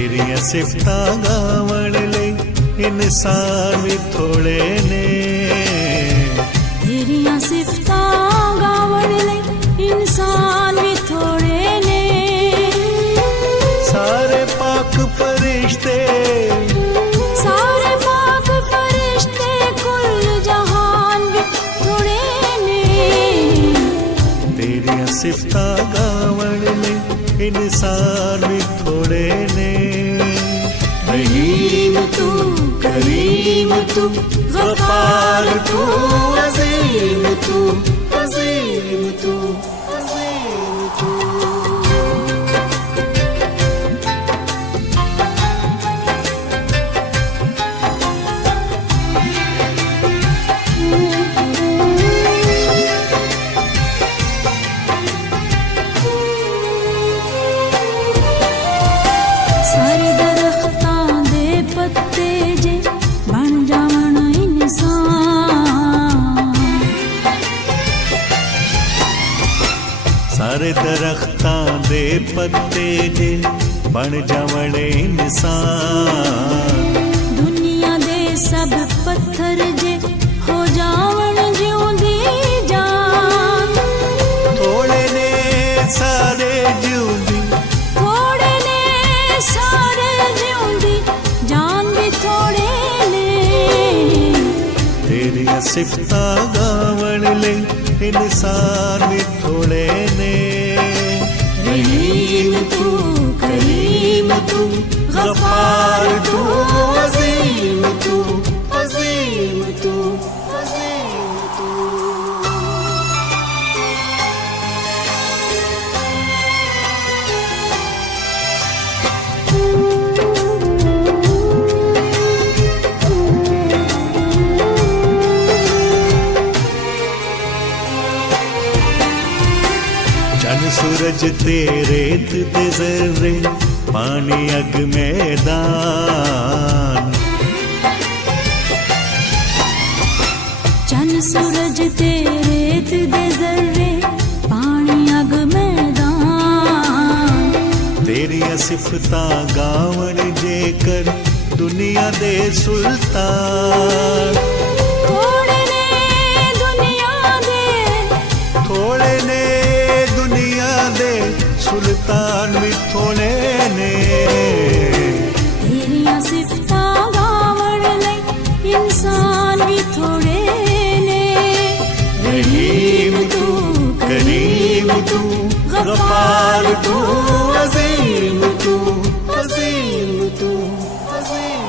तेरिया सिफता गावण ले इंसान भी थोड़े ने, तेरिया सिफता गावण ले इंसान भी थोड़े ने। सारे पाक फरिश्ते, सारे पाक फरिश्ते कुल जहान भी थोड़े ने। तेरिया सिफता गावण ले इंसान भी थोड़े ने। रहीम तू, करीम तू, गफ्फार तू, अज़ीम तू, अज़ीम तू, अज़ीम तू। सारे दरख्तां दे पत्ते जे बन जावण इंसान, सारे दरख्तां दे पत्ते जे बन जावण इंसान। दुनिया दे सब पत्थर जे हो जावण जिउंदी जान। थोड़े ने सारे जिउंदी, थोड़े ने सारे जिउंदी जान भी थोड़े ने। तेरिया सिफता गावण ले इंसान भी थोड़े ने। रहीम तू, करीम तू, गफ्फार तू, अज़ीम तू, अज़ीम तू, अज़ीम तू। चन सूरज तेरे दे ज़र्रे, पानी अग मैदान। चन सूरज तेरे दे ज़र्रे, पानी अग मैदान। तेरिया सिफता गावण जेकर दुनिया दे सुल्तान। थोड़े ने दुनिया दे, थोड़े ने दुनिया दे सुल्तान भी थोड़े ने। तेरिया सिफता गावण ले इंसान भी थोड़े ने। रहीम तू, करीम तू, गफ्फार तू, अज़ीम तू, अज़ीम तू, अज़ीम